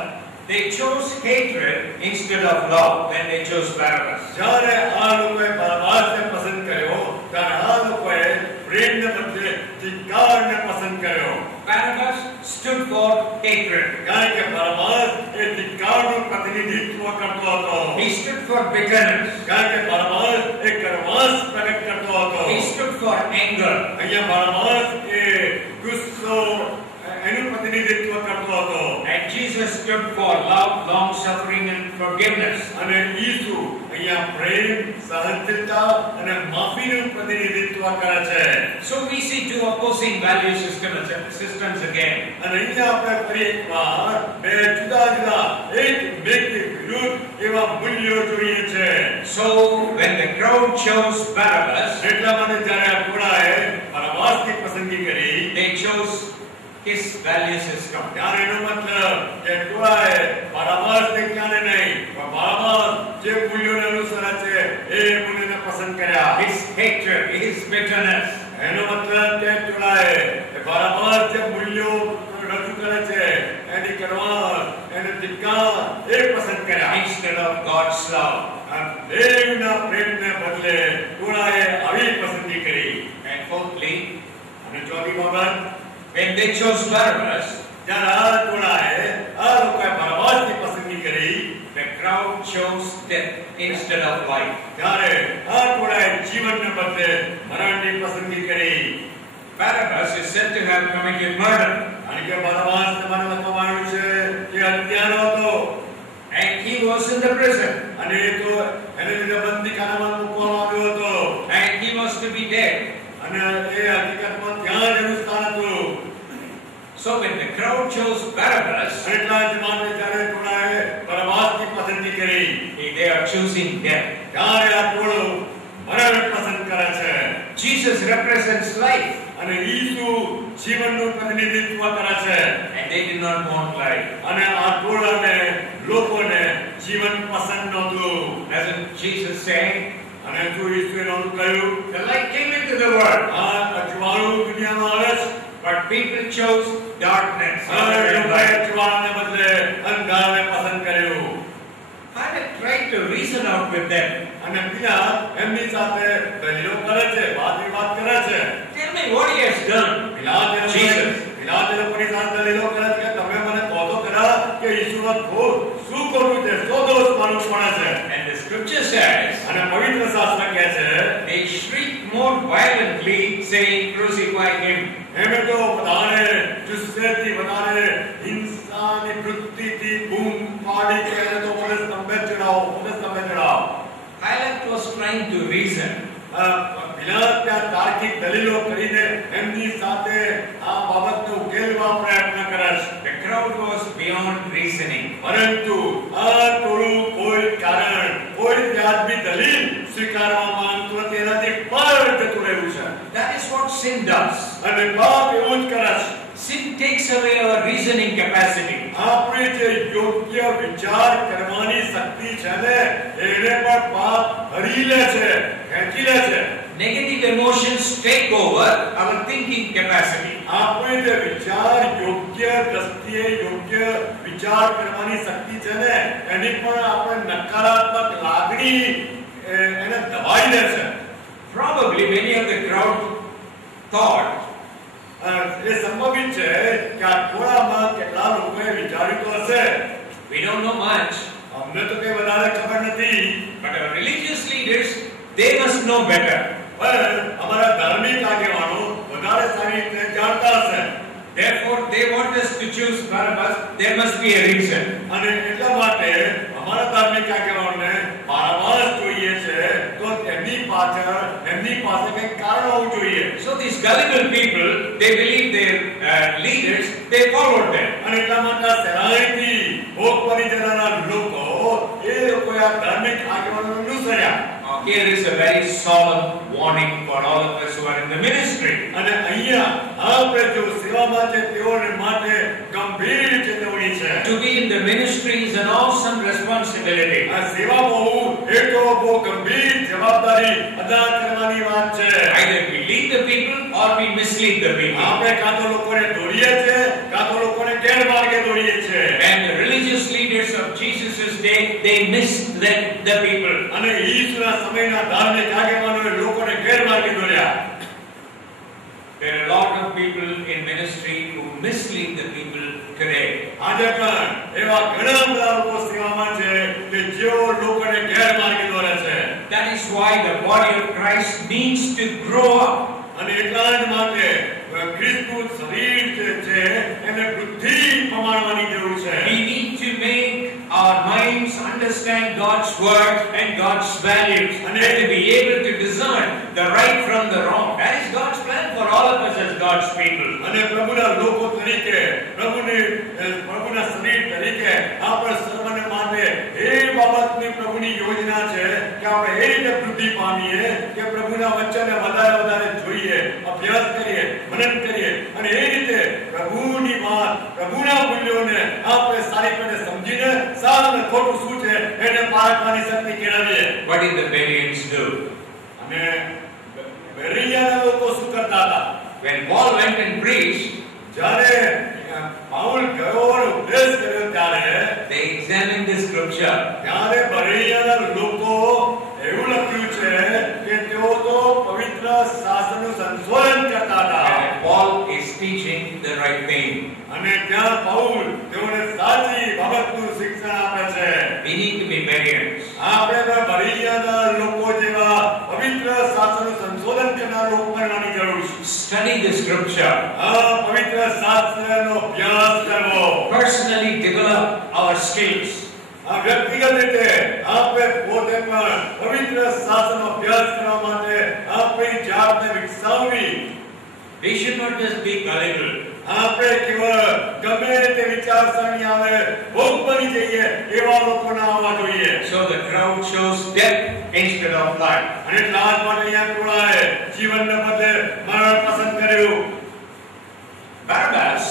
they chose hatred instead of love when they chose Barabbas. જ્યારે આ લોકોએ બરાબસને પસંદ કર્યો ત્યારે આ લોકોએ પ્રેમને બદલે ધિક્કારને પસંદ કર્યો. Barabbas stood for hatred. કારણ કે બરાબસ એ ધિક્કારનું પ્રતિનિધિત્વ કરતો હતો. He stood for bitterness. કારણ કે બરાબસ એ કડવાશ પ્રગટ કરતો હતો. He stood for anger. અહીંયા બરાબસ એ ગુસ્સો એનું પ્રતિનિધિત્વ કરતો હતો. And Jesus stood for love, long suffering and forgiveness. અને ઈસુ અહીંયા પ્રેમ, સહનશીલતા અને માફીનું પ્રતિનિધિત્વ કરે છે. So we see two opposing value systems again. અને અહીંયા આપણે ફરી એકવાર બે જુદા જુદા એકબીજાથી વિરુદ્ધ એવા મૂલ્યો જોઈએ છે. So when the crowd chose Barabbas, એટલા માટે જ્યારે આ ટોળાએ બરાબસની પસંદગી કરી, they chose his value system. ત્યારે એનો મતલબ કે ટોળાએ બરાબસને ક્યારે નહીં પણ બરાબસ જે મૂલ્યોને અનુસરે છે એ મૂલ્યોને પસંદ કર્યા. His hatred, his bitterness. એનો મતલબ કે ટોળાએ બરાબસ જે મૂલ્યો રજૂ કરે છે એની કડવાશ, એને ધિક્કાર એ પસંદ કર્યા. Instead of God's love. દેવના પ્રેમને બદલે ટોળાએ આવી પસંદગી કરી. And fourthly, અને ચોથી બાબત, when they chose Barabbas, જ્યારે આ ટોળાએ આ લોકોએ બરાબસની પસંદગી કરી, the crowd chose death instead of life. ત્યારે આ ટોળાએ જીવનને બદલે મરણની પસંદગી કરી. Barabbas is said to have committed murder. કારણ કે બરાબસને મને લખવામાં આવ્યું છે કે હત્યારો હતો. And he was in the prison. અને એ તો એને લીધે બંદીખાનામાં મૂકવામાં આવ્યો હતો. And he was to be dead. અને એ હકીકતમાં ત્યાં જ એનું સ્થાન હતું. So when the crowd chose Barabbas, એટલા જ માટે જ્યારે ટોળાએ બરાબસની પસંદગી કરી, they are choosing death. ત્યારે આ ટોળું મરણ પસંદ કરે છે. Jesus represents life. અને ઈસુ જીવનનું પ્રતિનિધિત્વ કરે છે. And they did not want life. અને આ ટોળાને લોકોને જીવન પસંદ નહોતું. Doesn't Jesus say, અને જો ઈસુએ નહોતું કહ્યું, the light came into the world, આ અજવાળું દુનિયામાં આવે છે, but people chose darkness. અને લોકોએ અજવાળાને બદલે અંધારને પસંદ કર્યું. I had tried to reason out with them. અને પિતા એમની સાથે દલીલો કરે છે, વાદ વિવાદ કરે છે. Tell me what he has done. પિલાત એ લોકોની સાથે દલીલો કરે છે કે તમે મને કહો જીવનમાં શું કરવું છે દોષ માનવું પડે છે. And the scripture says, અને પવિત્ર શાસ્ત્ર કહે છે they shriek more violently, saying, crucify him. એમે તો વધારે જુસ્સેથી વધારે હિંસાની વૃત્તિથી બૂમ પાડી કે એને તો પોલીસ સ્તંભે ચડાવો. Pilate was trying to reason. Pilate ત્યાં તાર્કિક દલીલો કરીને એમની સાથે આ બાબતનો ઉકેલવા પ્રયત્ન કરે છે. The crowd was beyond reasoning. પરંતુ આ ટોળું કોઈ કારણ કોઈ વ્યાજબી દલીલ સ્વીકારવા માંગતું નથી, એનાથી પર જતું રહ્યું છે. That is what sin does. અને પાપ એવું જ કરે છે. Sin takes away our reasoning capacity. આપણી જે યોગ્ય વિચાર કરવાની શક્તિ છે ને એને પણ પાપ હરી લે છે, ખેંચી લે છે. Negative emotions take over our thinking capacity. આપણે જે વિચાર યોગ્ય દ્રષ્ટિએ યોગ્ય વિચાર કરવાની શક્તિ છે ને એની પણ આપણે નકારાત્મક લાગણી એને દબાઈ દે છે. Probably many of the crowd thought, એ સંભવિત છે કે આ ટોળામાં કેટલા લોકોએ વિચાર્યું તો હશે, we don't know much, અમને તો કઈ વધારે ખબર નથી, but our religious leaders, they must know better. પણ અમારા ધાર્મિક આગેવાનો વધારે સારી રીતે જાણતા હશે. Therefore, they want us to choose Barabbas. There must be a reason. અને એટલા માટે અમારા ધાર્મિક આગેવાનોને બારબાસ જોઈએ છે તો એમની પાસે કંઈક કારણ હોવું જોઈએ. So these gullible people, they believe their leaders, they followed them. અને એટલા માટે સહેલાઈથી ભોગ પડી જનારા લોકો એ લોકોએ આ ધાર્મિક આગેવાનોને અનુસર્યા. Here is a very solemn warning for all of us who are in the ministry. અને અહીંયા આપણે જો સેવામાં છે તેઓને માટે ગંભીર ચેતવણી છે. To be in the ministry is an awesome responsibility. આ સેવામાં હોવું એ તો બહુ ગંભીર જવાબદારી અદા કરવાની વાત છે. Either we lead the people or we mislead the people. આપણે કાં તો લોકોને દોરીએ છે કાં તો લોકોને ગેરમાર્ગે દોરીએ છે. And the religious leaders of Jesus' day, they misled the people. અને ઈસુના સમયના ધાર્મિક આગેવાનોએ લોકોને ગેરમાર્ગે દોર્યા. There are a lot of people in ministry who mislead the people today. આજે પણ એવા ઘણા બધા લોકો સેવામાં છે કે જેઓ લોકોને ગેરમાર્ગે દોરે છે. That is why the body of Christ needs to grow up. અને એટલા જ માટે ખ્રિસ્તનું શરીર જે છે એને વૃદ્ધિ પ્રમાણવાની જરૂર છે. We need to make our minds understand God's word and God's values and to be able to discern the right from the wrong. That is God's plan for all of us as God's people. અને પ્રભુના લોકો તરીકે પ્રભુના શરીર તરીકે આપણે સર્વને માટે એ બાબતની પ્રભુની યોજના છે કે આપણે એ રીતે વૃદ્ધિ પામીએ કે પ્રભુના વચનને વધારે જોઈએ, અભ્યાસ કરીએ, મનન કરીએ અને એ રીતે પ્રભુની વાત પ્રભુના મૂલ્યોને આપણે સારી રીતે સમજીને સારું ને ખોટું શું છે એને પારખવાની શક્તિ કેળવીએ. What did the Bereans do? અને બેરિયાના લોકો શું કરતા હતા? When Paul went and preached, જ્યારે પાઉલ ગયો અને ઉપદેશ કર્યો ત્યારે they examined the scripture. ત્યારે બેરિયાના લોકો એવું લખ્યું છે કે તેઓ તો પવિત્ર શાસ્ત્રનું સંશોધન કરતા હતા. And Paul is teaching the right thing. અને ત્યાં પાઉલ તેઓને સાચી બાબતનું શિક્ષણ આપે છે. We need to be Bereans. આપણે બેરિયાના લોકો જેવા પવિત્ર શાસ્ત્રનું સંશોધન કરનાર લોકો બનવાની જરૂર છે. Study the scripture. આ પવિત્ર શાસ્ત્રનો અભ્યાસ કરવો. Personally develop our skills. આ વ્યક્તિગત રીતે આપણે પોતે પણ પવિત્ર શાસ્ત્રનો અભ્યાસ કરવા માટે આપણી જાતને વિકસાવવી. We should not just be gullible. આપણે કેવળ ગમે તે વિચારસરણી આવે ભોગ બની જઈએ એવા લોકો ના આવવા જોઈએ. So the crowd chose death instead of life. અને એટલા જ માટે અહીંયા ટોળાએ જીવનને બદલે મરણ પસંદ કર્યું. Barabbas,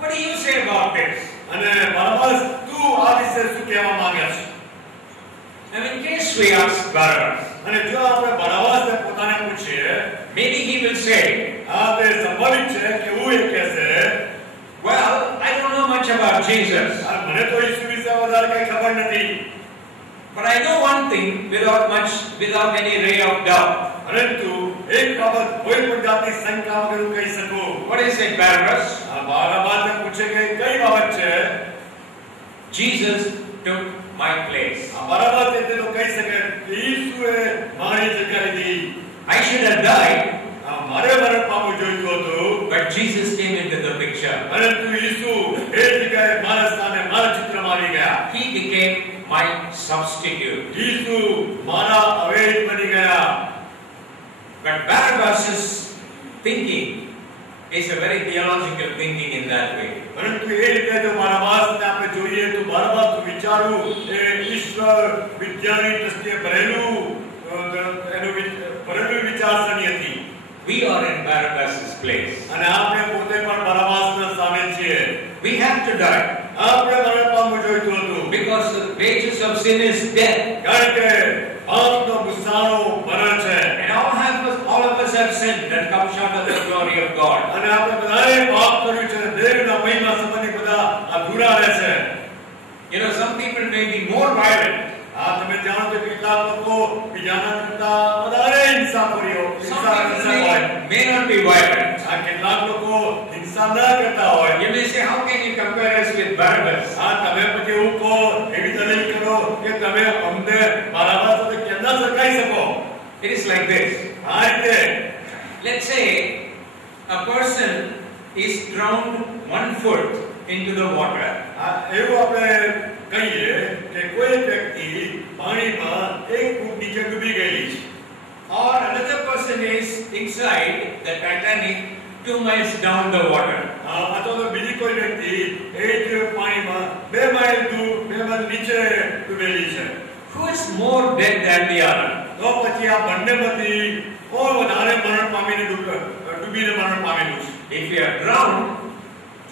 what do you say about this? અને બરાબર તું આ વિશે શું કહેવા માંગે છે? Now in case we ask Barabbas, અને જો આપણે બરાબરને પોતાને પૂછીએ maybe he will say, આ તે સંભવિત છે કે હું એ કહેશે, well, I don't know much about Jesus, મને તો ઈસુ વિશે વધારે કંઈ ખબર નથી, but I know one thing without any ray of doubt. પરંતુ એક બાબત કોઈ પણ જાતની શંકા વગર હું કહી શકું. What is it, Barabbas? આ બરાબરને પૂછે કે કઈ બાબત છે? Jesus took my place. બરાબર એટલે તો કહી શકે કે ઈસુએ મારી જગ્યા લીધી. I should have died, મારે મરણ પામવું જોઈતું હતું, but Jesus came into the picture. પરંતુ ઈસુ એ જગ્યાએ મારા સ્થાને મારા ચિત્રમાં આવી ગયા. He became my substitute. ઈસુ મારા અવેજ બની ગયા. But Barabbas's thinking is a very theological thinking in that way. પરંતુ એ રીતે જો બરાબાસને આપણે જોઈએ તો બરાબાસનું વિચારવું એ ઈશ્વર વિદ્યાની દ્રષ્ટિએ ભરેલું વિચારસરણી હતી. We are in Barabbas's place. અને આપણે પોતે પણ બરાબાસના સામે છીએ. We have to die. આપણે મરણ પામવું જોઈતું હતું, because the wages of sin is death. કારણ કે પાપનો ગુસ્સાનો મરણ છે. And all of us have sinned and come short of the glory of God. અને આપણે બધાએ પાપ કર્યું છે, દેવના મહિમા સંબંધી બધા અધૂરા રહે છે. You know, some people may be more violent. તમે જાણો છો કેટલાક લોકો બીજાના કરતા વધારે હિંસાખોરીઓ may not be violent. કેટલાક લોકો હિંસા ન કરતા હોય. You may say, how can you compare us with Barabbas? તમે પછી એવું કહો, એવી દલીલ કરો કે તમે અમને બરાબર સાથે કેમ ના સરખાવી શકો. It is like this. આ રીતે Let's say a person is drowned 1 foot into the water. એવું આપણે કહીએ કે કોઈ વ્યક્તિ પાણીમાં 1 ફૂટ નીચે ડૂબી ગયેલી છે. Or another person is inside the Titanic 2 miles down the water. અથવા તો બીજી કોઈ વ્યક્તિ એ જ પાણીમાં 2 માઇલ નીચે ડૂબેલી છે. Who is more dead than the other? તો પછી આ બંનેમાંથી કોણ વધારે મરણ પામીને ડૂબીને મરણ પામેલું છે? If you are drowned,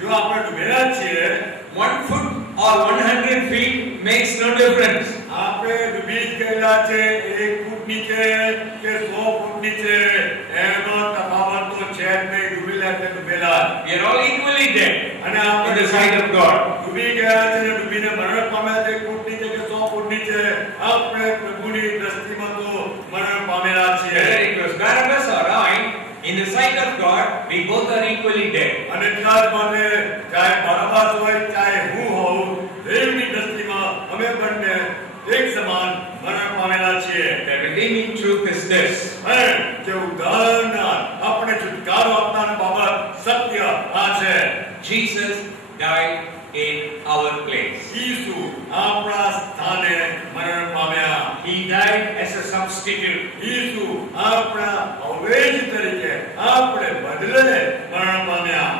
જો આપણે ડૂબેલા છીએ, 1 foot or 100 feet makes no difference. આપણે ડૂબી ગયેલા છે 1 ફૂટ નીચે કે 100 ફૂટ નીચે, એનો તફાવત તો છે જ નહીં. ડૂબેલા છે ડૂબેલા. We are all equally dead અને in આપણે the sight of God. ડૂબી ગયા છે ને ડૂબીને મરણ પામ્યા છે 1 ફૂટ નીચે કે 100 ફૂટ નીચે, આપણે પ્રભુની દ્રષ્ટિમાં તો મરણ પામેલા છીએ. Whether it was Barabbas or I, in the sight of God, we both are equally dead. અને એટલા જ માટે ચાહે બરાબાસ હોય ચાહે હું હોઉં, દેવની દ્રષ્ટિમાં અમે બંને એક સમાન મરણ પામેલા છીએ. The redeeming truth is this. જે ઉદ્ધારના આપણે છુટકારો આપનાર બાબત સત્ય આ છે. Jesus died in our place. ઈસુ આપણા સ્થાને મરણ પામ્યા. He died as a substitute. ઈસુ આપણા અવેજ તરીકે આપણે બદલે મરણ પામ્યા.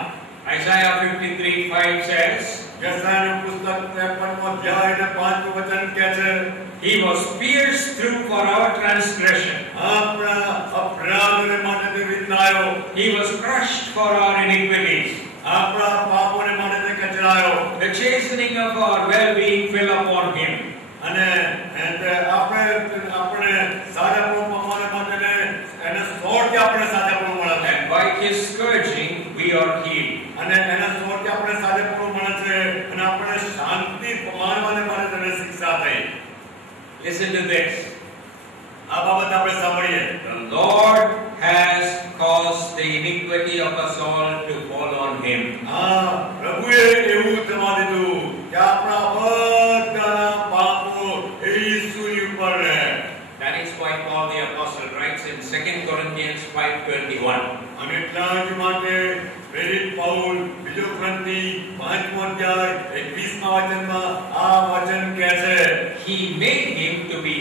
Isaiah 53:5 says, યશાયાનું પુસ્તક 53મો અધ્યાય અને 5મું વચન કહે છે, He was pierced through for our transgression. આપણા અપરાધોને માટે તે વિંધાયો. He was crushed for our iniquities. આપણા પાપોને માટે તે કચરાયો. The chastening of our well-being fell upon him. અને આપણે સાજાપણું પામવાને માટે એને સોળથી આપણે સાજાપણું મળે છે. And by his scourging we are healed. અને એના સોળથી આપણે સાજાપણું મળે છે અને આપણે શાંતિ પામવાને માટે તેને શિક્ષા થઈ. Listen to this. આ બાબત આપણે સાંભળીએ. The Lord has caused the iniquity of us all to fall on him. પ્રભુએ એવું થવા દીધું કે આપણા બધાના પાપો ઈસુની ઉપર રહે. That is why Paul the Apostle writes in 2 Corinthians 5:21. અને એટલા જ માટે પ્રેરિત પૌલ બીજો ગ્રંથી 5મો અધ્યાય 21મા વચનમાં આ વચન કહે છે, He made him to be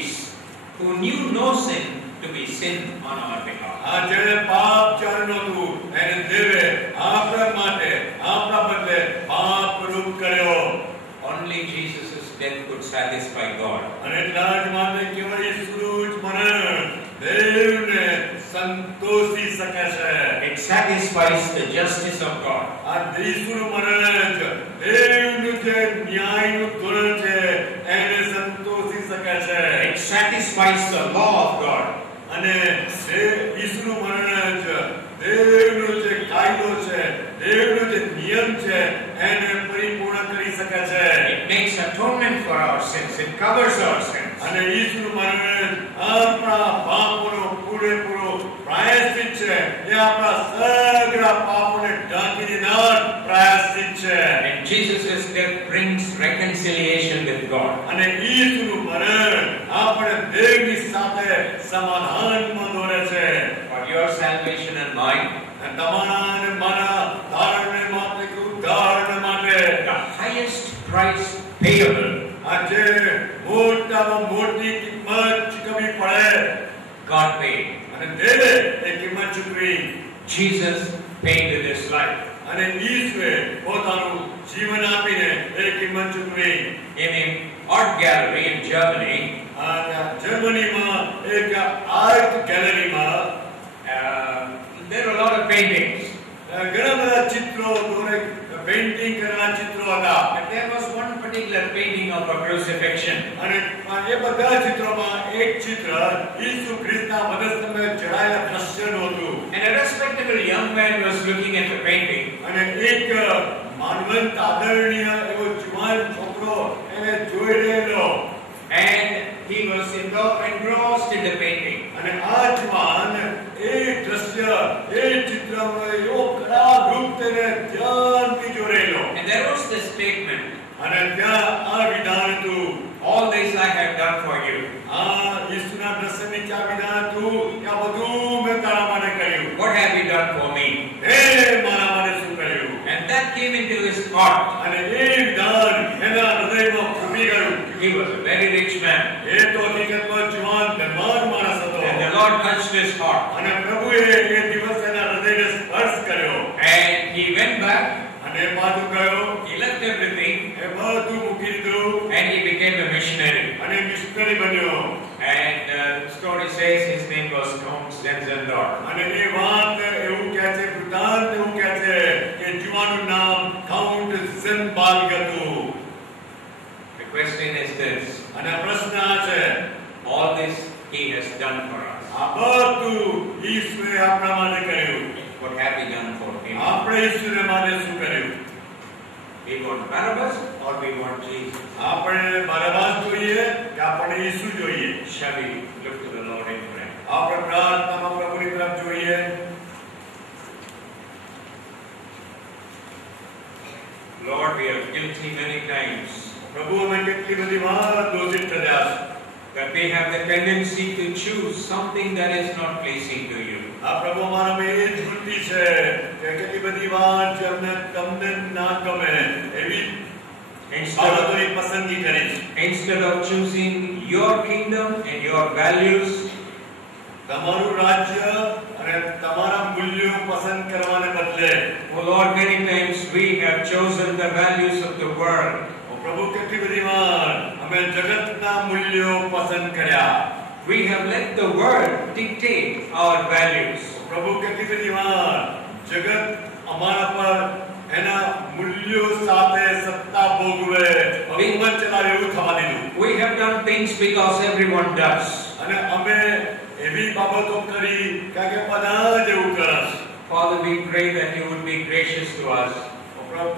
who knew no sin to be sin on our behalf. જેણે પાપ જાણ્યું નહોતું એને દેવે આપણા માટે આપણા બદલે પાપ રૂપ કર્યો. Only Jesus' death could satisfy God. અને એટલા જ માટે કેવળ ઈસુનું જ મરણ દેવને સંતોષી શકે છે. It satisfies the justice of God. આ ઈસુનું મરણ જ દેવનું જે ન્યાયનું ધોરણ છે એને સંતોષી શકે છે. It satisfies the law of God. અને ઈસુનું મરણ જ દેવનો જે કાયદો છે, દેવનો જે નિયમ છે એને પરિપૂર્ણ કરી શકે છે. It makes atonement for our sins. It covers our sins. અને ઈસુનું મરણ આપણા પાપોનો પૂરેપૂરો પ્રાયશ્ચિત છે. એ આપણા સગળા પાપોને ઢાંકી દેનાર પ્રાયશ્ચિત છે. And Jesus' death brings reconciliation reconciliation with God. અને ઈસુનું મરણ આપણે દેવની સાથે સમાધાનમાં દોરે છે. For your salvation and mine, અને તમારા અને મારા ધારણને માટે કે ઉદ્ધારણ માટે the highest price payable, આજે મોટામાં મોટી કિંમત ચૂકવવી પડે. God paid. અને દેવે એ કિંમત ચૂકવી. Jesus paid with his life. અને ઈસુએ પોતાનું જીવન આપીને એ કિંમત ચૂકવી. In an art gallery in Germany, જર્મનીમાં એક આર્ટ ગેલેરીમાં there are a lot of paintings. ઘણા બધા ચિત્રો પેઇન્ટિંગ કરેલા ચિત્રો હતા. But there was one particular painting of a crucifixion. અને એ બધા ચિત્રોમાં એક ચિત્ર ઈસુ ખ્રિસ્તના વધસ્તંભે ચડાયેલા દ્રશ્યનું હતું. And a respectable young man was looking at the painting. અને એક માનવંત આદરણીય એવો જુવાન છોકરો એને જોઈ રહેલો. And he was engrossed in the painting. અને આ જુવાન એ દ્રશ્ય એ ચિત્રમાં એવો કળારૂપ તેને ધ્યાનથી જોઈ રહેલો. And there was this statement, અને ત્યાં આ વિધાન હતું, all this I have done for you. આ ઈસુના દ્રશ્ય નીચે આ વિધાન હતું કે આ બધું મેં તારા માટે કર્યું. What have you done for me? એ મારા માટે શું કર્યું? And that came into his heart. અને એ વિધાન એના હૃદયમાં ફૂટી ગયું. He was a very rich man. એ તો હકીકતમાં જુવાન ધનવાન માણસ હતો. And the Lord touched his heart. અને પ્રભુએ એ દિવસ એના હૃદયને સ્પર્શ કર્યો. And he went back. અને પાછું ગયો. He left everything. એ બધું મૂકી દીધું. And he became a missionary. અને મિશનરી બન્યો. And the story says his name was Count Zinzendorf. અને એ વાત એવું કહે છે, વૃત્તાંત એવું કહે છે કે જુવાનનું નામ કાઉન્ટ ઝેનબાલ્ગ હતું. The question is this. અને પ્રશ્ન આ છે, All this he has done for us. આ બધું ઈશ્વરે આપણા માટે કર્યું. What have we done for him? આપણે ઈશ્વરે માટે શું કર્યું? We want Barabbas or we want Jesus? આપણે બરાબસ જોઈએ કે આપણે ઈસુ જોઈએ? Shall we look to the Lord in prayer? આપણે પ્રાર્થનામાં પ્રભુની તરફ જોઈએ. Lord, we are guilty many times પ્રભુ અમે કેટલી બધી વાર દોષિત થયા છે that we have the tendency to choose something that is not pleasing to you. આ પ્રભુ અમારામાં એ જ વૃત્તિ છે કે કેટલી બધી વાર જે અમને તમને ના ગમે એવી બાબતોની પસંદગી કરી છે. Instead of choosing your kingdom and your values, તમારું રાજ્ય અને તમારા મૂલ્યો પસંદ કરવાને બદલે oh Lord, many times we have chosen the values of the world. પ્રભુ કેટલી બધી વાર અમે જગતના મૂલ્યો પસંદ કર્યા. We have let the world dictate our values. પ્રભુ કેટલી બધી વાર જગત અમારા પર એના મૂલ્યો સાથે સત્તા ભોગવે હુકુમત ચલાવે એવું થવા દીધું. We have done things because everyone does. અને અમે એવી બાબતો કરી કારણ કે બધા જ એવું કરે છે. Father, we pray that you would be gracious to us.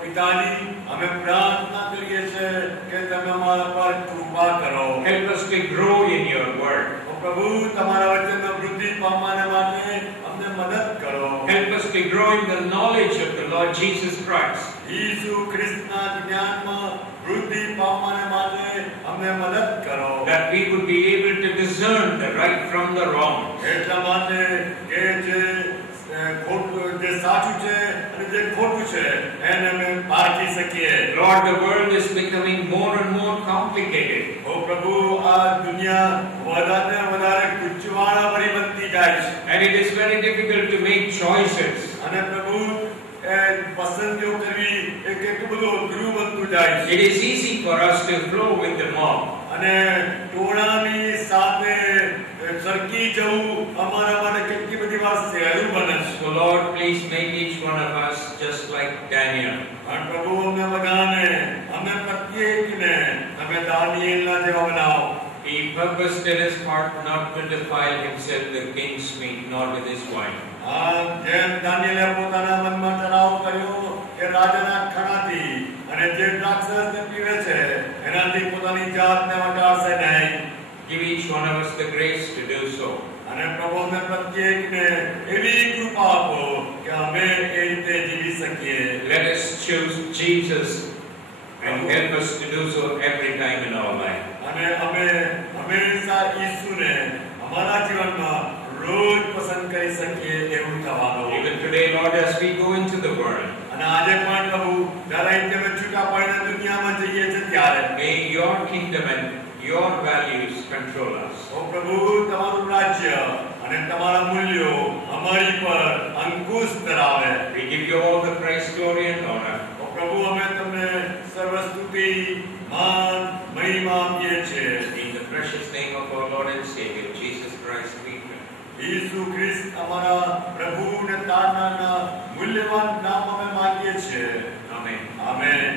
પિતાજી અમે પ્રાર્થના કરીએ છીએ કે તમે અમારા પર કૃપા કરો. Help us to grow in your word. પ્રભુ તમારા વચનમાં વૃદ્ધિ પામવાને માટે અમને મદદ કરો. Help us to grow in the knowledge of the Lord Jesus Christ. ઈસુ ખ્રિસ્તના જ્ઞાનમાં વૃદ્ધિ પામવાને માટે અમને મદદ કરો. That we would be able to discern the right from the wrong. એટલા માટે કે જે સાચું છે અને જે ખોટું છે એને અમે પારખી શકીએ. Lord, the world is becoming more and more complicated. ઓ પ્રભુ આ દુનિયા વધારે વધારે ગુંચવાળા ભરી બનતી જાય છે. And it is very difficult to make choices. અને પ્રભુ પસંદગીઓ કરવી એ કેટલું બધું અઘરું બનતું જાય છે. It is easy for us to flow with the mob. અને ટોળાની સાથે સરકી જવું અમારા માટે કેટલી બધી વાર સહેલું બને છે. So Lord, please make each one of us just like Daniel. અને પ્રભુ અમને બધાને અમને પ્રત્યેકને તમે દાનિયેલના જેવા બનાવો. He purposed in his heart not to defile himself with king's meat nor with his wine. જેમ દાનિયેલે પોતાના મનમાં ઠરાવ કર્યો કે રાજાના ખાણાથી અને જે દ્રાક્ષરસને પીવે છે એનાથી પોતાની જાતને વટાળશે નહીં. Give each one of us the grace to do so. અને પ્રભુ અમને પ્રત્યેકને એવી કૃપા આપો કે અમે એ રીતે જીવી શકીએ. Let us choose Jesus and help us to do so every time in our life. અને અમે હંમેશા ઈસુને અમારા જીવનમાં રોજ પસંદ કરી શકીએ એવું થવા દો. Even today, Lord, as we go into the world, અને આજે પણ પ્રભુ જ્યારે તમે છૂટા પડીને દુનિયામાં જઈએ છે ત્યારે may your kingdom and your values control us. ઓ પ્રભુ તમારું રાજ્ય અને તમારા મૂલ્યો અમારી પર અંકુશ ધરાવે. We give you all the praise, glory, and honor. ઓ પ્રભુ અમે તમને સર્વ સ્તુતિ માન મહિમા આપીએ છીએ. In the precious name of our Lord and Savior, Jesus Christ, we pray. ઈસુ ખ્રિસ્ત અમારા પ્રભુ ને તારના મૂલ્યવાન નામ અમે માંગીએ છીએ. Amen. આમેન.